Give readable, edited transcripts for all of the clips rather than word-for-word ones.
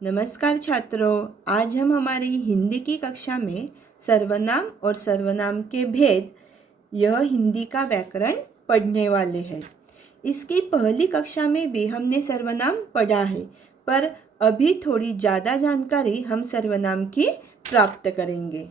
नमस्कार छात्रों, आज हम हमारी हिंदी की कक्षा में सर्वनाम और सर्वनाम के भेद यह हिंदी का व्याकरण पढ़ने वाले हैं। इसकी पहली कक्षा में भी हमने सर्वनाम पढ़ा है, पर अभी थोड़ी ज़्यादा जानकारी हम सर्वनाम की प्राप्त करेंगे।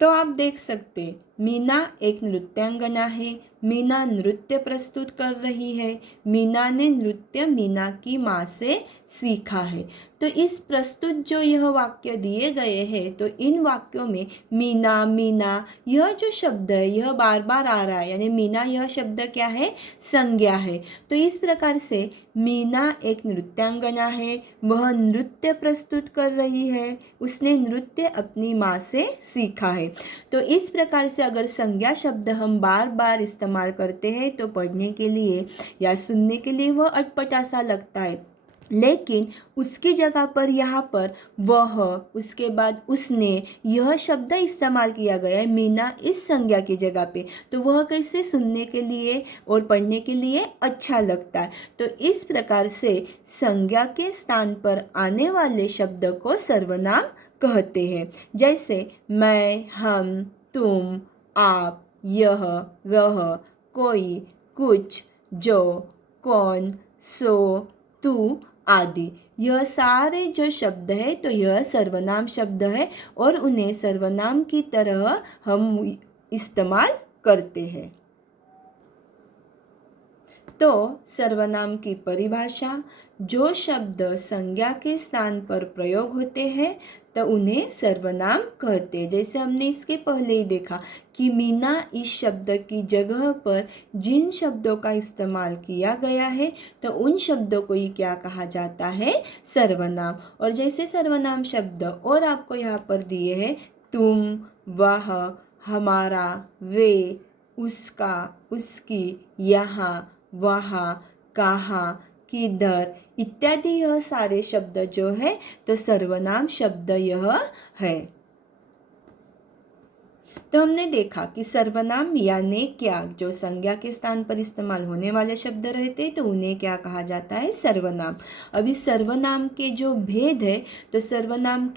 तो आप देख सकते, मीना एक नृत्यांगना है। मीना नृत्य प्रस्तुत कर रही है। मीना ने नृत्य मीना की माँ से सीखा है। तो इस प्रस्तुत जो यह वाक्य दिए गए हैं, तो इन वाक्यों में मीना मीना यह जो शब्द है यह बार बार आ रहा है, यानी मीना यह शब्द क्या है, संज्ञा है। तो इस प्रकार से मीना एक नृत्यांगना है, वह नृत्य प्रस्तुत कर रही है, उसने नृत्य अपनी माँ से सीखा है। तो इस प्रकार से अगर संज्ञा शब्द हम बार बार इस्तेमाल करते हैं तो पढ़ने के लिए या सुनने के लिए वह अटपटा सा लगता है, लेकिन उसकी जगह पर यहाँ पर वह, उसके बाद उसने, यह शब्द इस्तेमाल किया गया है मीना इस संज्ञा की जगह पे, तो वह कैसे सुनने के लिए और पढ़ने के लिए अच्छा लगता है। तो इस प्रकार से संज्ञा के स्थान पर आने वाले शब्द को सर्वनाम कहते हैं। जैसे मैं, हम, तुम, आप, यह, वह, कोई, कुछ, जो, कौन, सो, तू आदि, यह सारे जो शब्द है तो यह सर्वनाम शब्द है और उन्हें सर्वनाम की तरह हम इस्तेमाल करते हैं। तो सर्वनाम की परिभाषा, जो शब्द संज्ञा के स्थान पर प्रयोग होते हैं तो उन्हें सर्वनाम कहते हैं। जैसे हमने इसके पहले ही देखा कि मीना इस शब्द की जगह पर जिन शब्दों का इस्तेमाल किया गया है तो उन शब्दों को ही क्या कहा जाता है, सर्वनाम। और जैसे सर्वनाम शब्द और आपको यहाँ पर दिए हैं, तुम, वह, हमारा, वे, उसका, उसकी, यहाँ, वहाँ, कहाँ, किधर इत्यादि, यह सारे शब्द जो है तो सर्वनाम शब्द यह है। तो हमने देखा कि सर्वनाम यानी क्या, जो संज्ञा के स्थान पर इस्तेमाल होने वाले शब्द रहते तो उन्हें क्या कहा जाता है, सर्वनाम। अभी सर्वनाम के जो भेद है तो सर्वनाम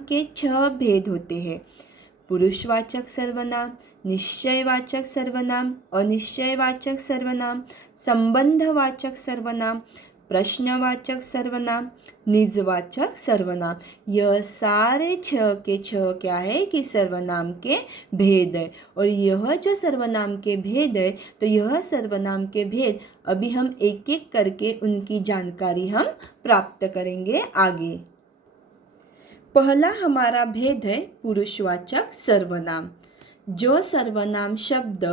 के 6 भेद होते हैं। पुरुषवाचक सर्वनाम, निश्चयवाचक सर्वनाम, अनिश्चयवाचक सर्वनाम, संबंधवाचक सर्वनाम, प्रश्नवाचक सर्वनाम, निजवाचक सर्वनाम। यह सारे 6 के 6 क्या है कि सर्वनाम के भेद है। और यह जो सर्वनाम के भेद है तो यह सर्वनाम के भेद अभी हम एक एक करके उनकी जानकारी हम प्राप्त करेंगे आगे। पहला हमारा भेद है पुरुषवाचक सर्वनाम। जो सर्वनाम शब्द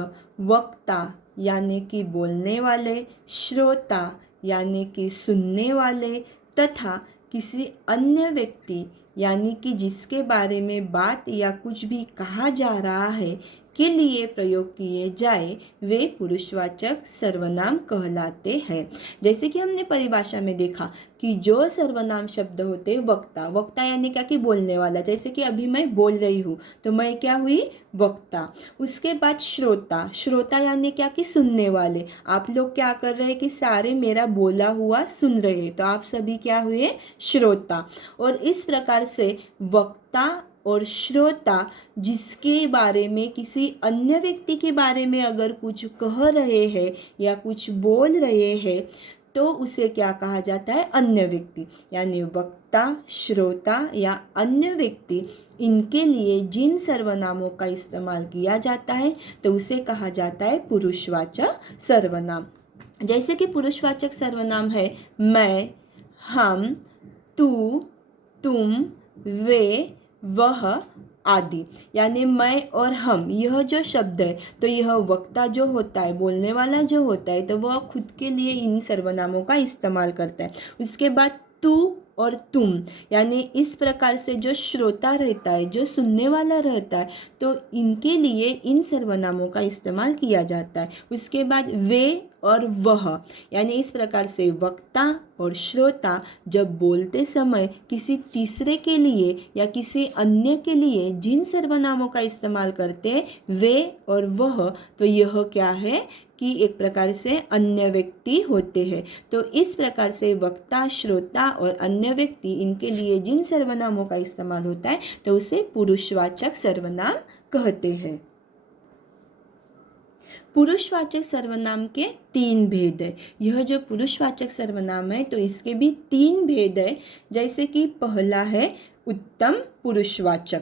वक्ता यानी कि बोलने वाले, श्रोता यानी कि सुनने वाले तथा किसी अन्य व्यक्ति यानी कि जिसके बारे में बात या कुछ भी कहा जा रहा है के लिए प्रयोग किए जाए वे पुरुषवाचक सर्वनाम कहलाते हैं। जैसे कि हमने परिभाषा में देखा कि जो सर्वनाम शब्द होते वक्ता, वक्ता यानी क्या कि बोलने वाला, जैसे कि अभी मैं बोल रही हूँ तो मैं क्या हुई, वक्ता। उसके बाद श्रोता, श्रोता यानी क्या कि सुनने वाले, आप लोग क्या कर रहे हैं कि सारे मेरा बोला हुआ सुन रहे हैं तो आप सभी क्या हुए, श्रोता। और इस प्रकार से वक्ता और श्रोता जिसके बारे में, किसी अन्य व्यक्ति के बारे में अगर कुछ कह रहे हैं या कुछ बोल रहे हैं तो उसे क्या कहा जाता है, अन्य व्यक्ति। यानी वक्ता, श्रोता या अन्य व्यक्ति, इनके लिए जिन सर्वनामों का इस्तेमाल किया जाता है तो उसे कहा जाता है पुरुषवाचक सर्वनाम। जैसे कि पुरुषवाचक सर्वनाम है मैं, हम, तू, तुम, वे, वह आदि। यानी मैं और हम, यह जो शब्द है तो यह वक्ता जो होता है, बोलने वाला जो होता है तो वह खुद के लिए इन सर्वनामों का इस्तेमाल करता है। उसके बाद तू और तुम, यानी इस प्रकार से जो श्रोता रहता है, जो सुनने वाला रहता है तो इनके लिए इन सर्वनामों का इस्तेमाल किया जाता है। उसके बाद वे और वह, यानी इस प्रकार से वक्ता और श्रोता जब बोलते समय किसी तीसरे के लिए या किसी अन्य के लिए जिन सर्वनामों का इस्तेमाल करते हैं वे और वह, तो यह क्या है कि एक प्रकार से अन्य व्यक्ति होते हैं। तो इस प्रकार से वक्ता, श्रोता और अन्य व्यक्ति, इनके लिए जिन सर्वनामों का इस्तेमाल होता है तो उसे पुरुषवाचक सर्वनाम कहते हैं। पुरुषवाचक सर्वनाम के 3 भेद है। यह जो पुरुषवाचक सर्वनाम है तो इसके भी 3 भेद है। जैसे कि पहला है उत्तम पुरुषवाचक।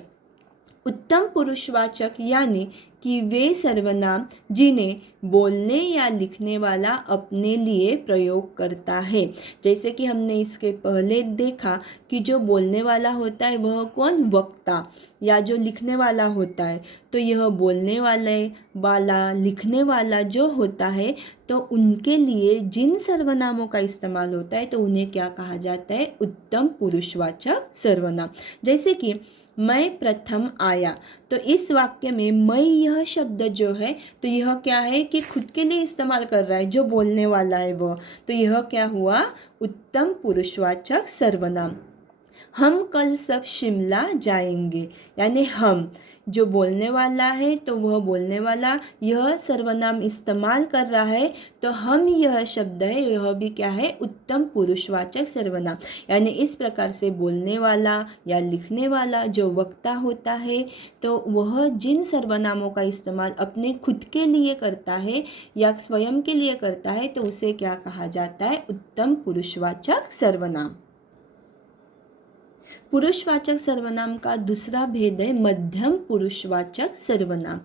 उत्तम पुरुषवाचक यानी कि वे सर्वनाम जिन्हें बोलने या लिखने वाला अपने लिए प्रयोग करता है। जैसे कि हमने इसके पहले देखा कि जो बोलने वाला होता है वह कौन, वक्ता, या जो लिखने वाला होता है तो यह बोलने वाला लिखने वाला जो होता है तो उनके लिए जिन सर्वनामों का इस्तेमाल होता है तो उन्हें क्या कहा जाता है, उत्तम पुरुषवाचक सर्वनाम। जैसे कि मैं प्रथम आया, तो इस वाक्य में मैं यह शब्द जो है तो यह क्या है कि खुद के लिए इस्तेमाल कर रहा है, जो बोलने वाला है वो, तो यह क्या हुआ, उत्तम पुरुषवाचक सर्वनाम। हम कल सब शिमला जाएंगे, यानी हम, जो बोलने वाला है तो वह बोलने वाला यह सर्वनाम इस्तेमाल कर रहा है, तो हम यह शब्द है यह भी क्या है, उत्तम पुरुषवाचक सर्वनाम। यानी इस प्रकार से बोलने वाला या लिखने वाला जो वक्ता होता है तो वह जिन सर्वनामों का इस्तेमाल अपने खुद के लिए करता है या स्वयं के लिए करता है तो उसे क्या कहा जाता है, उत्तम पुरुषवाचक सर्वनाम। पुरुषवाचक सर्वनाम का दूसरा भेद है मध्यम पुरुषवाचक सर्वनाम।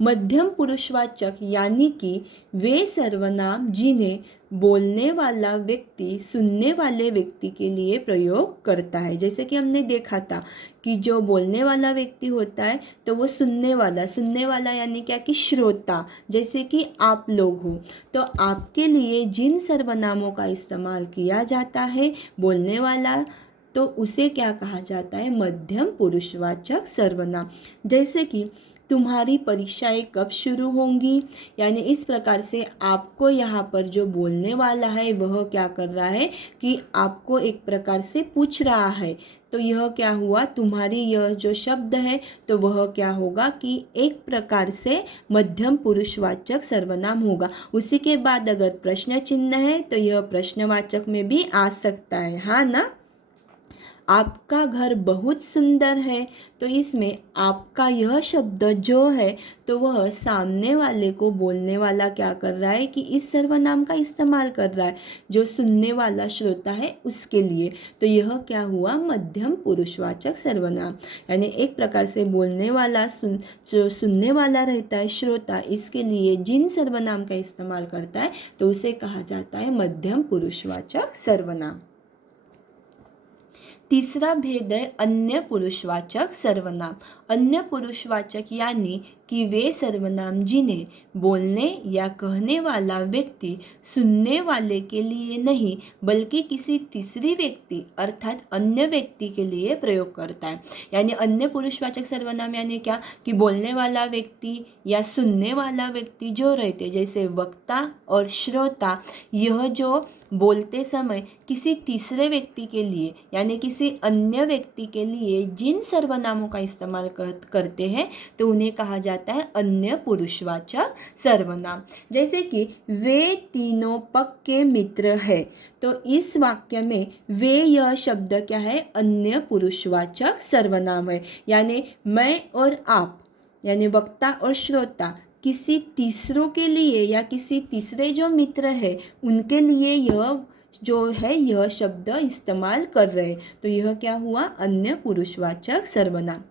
मध्यम पुरुषवाचक यानी कि वे सर्वनाम जिन्हें बोलने वाला व्यक्ति सुनने वाले व्यक्ति के लिए प्रयोग करता है। जैसे कि हमने देखा था कि जो बोलने वाला व्यक्ति होता है तो वो सुनने वाला यानी क्या कि श्रोता, जैसे कि आप लोग हो, तो आपके लिए जिन सर्वनामों का इस्तेमाल किया जाता है बोलने वाला, तो उसे क्या कहा जाता है, मध्यम पुरुषवाचक सर्वनाम। जैसे कि तुम्हारी परीक्षाएं कब शुरू होंगी, यानी इस प्रकार से आपको यहाँ पर जो बोलने वाला है वह क्या कर रहा है कि आपको एक प्रकार से पूछ रहा है, तो यह क्या हुआ, तुम्हारी यह जो शब्द है तो वह क्या होगा कि एक प्रकार से मध्यम पुरुषवाचक सर्वनाम होगा। उसी के बाद अगर प्रश्न चिन्ह है तो यह प्रश्नवाचक में भी आ सकता है, हाँ ना। आपका घर बहुत सुंदर है, तो इसमें आपका यह शब्द जो है तो वह सामने वाले को बोलने वाला क्या कर रहा है कि इस सर्वनाम का इस्तेमाल कर रहा है, जो सुनने वाला श्रोता है उसके लिए, तो यह क्या हुआ, मध्यम पुरुषवाचक सर्वनाम। यानी एक प्रकार से बोलने वाला जो सुनने वाला रहता है श्रोता, इसके लिए जिन सर्वनाम का इस्तेमाल करता है तो उसे कहा जाता है मध्यम पुरुषवाचक सर्वनाम। तीसरा भेद है अन्य पुरुषवाचक सर्वनाम। अन्य पुरुषवाचक यानी कि वे सर्वनाम जिन्हें बोलने या कहने वाला व्यक्ति सुनने वाले के लिए नहीं बल्कि किसी तीसरी व्यक्ति अर्थात अन्य व्यक्ति के लिए प्रयोग करता है। यानी अन्य पुरुषवाचक सर्वनाम यानी क्या कि बोलने वाला व्यक्ति या सुनने वाला व्यक्ति जो रहते, जैसे वक्ता और श्रोता, यह जो बोलते समय किसी तीसरे व्यक्ति के लिए यानी किसी अन्य व्यक्ति के लिए जिन सर्वनामों का इस्तेमाल करते हैं तो उन्हें कहा जाता है अन्य पुरुषवाचक सर्वनाम। जैसे कि वे तीनों पक्के मित्र हैं, तो इस वाक्य में वे यह शब्द क्या है, अन्य पुरुषवाचक सर्वनाम है। यानी मैं और आप यानी वक्ता और श्रोता किसी तीसरों के लिए या किसी तीसरे जो मित्र है उनके लिए यह जो है यह शब्द इस्तेमाल कर रहे, तो यह क्या हुआ, अन्य पुरुषवाचक सर्वनाम।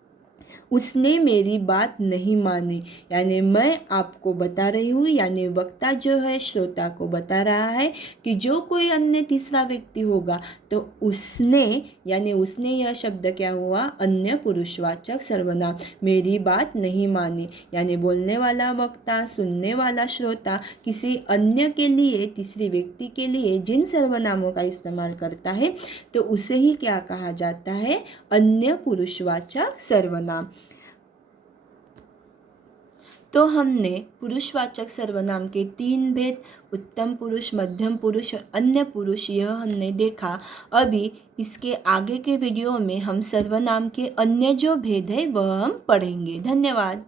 उसने मेरी बात नहीं मानी, यानी मैं आपको बता रही हूँ, यानी वक्ता जो है श्रोता को बता रहा है कि जो कोई अन्य तीसरा व्यक्ति होगा तो उसने यानी उसने यह शब्द क्या हुआ, अन्य पुरुषवाचक सर्वनाम, मेरी बात नहीं मानी। यानी बोलने वाला वक्ता सुनने वाला श्रोता किसी अन्य के लिए तीसरी व्यक्ति के लिए जिन सर्वनामों का इस्तेमाल करता है तो उसे ही क्या कहा जाता है, अन्य पुरुषवाचक सर्वनाम। तो हमने पुरुषवाचक सर्वनाम के 3 भेद, उत्तम पुरुष, मध्यम पुरुष और अन्य पुरुष, यह हमने देखा। अभी इसके आगे के वीडियो में हम सर्वनाम के अन्य जो भेद है वह हम पढ़ेंगे। धन्यवाद।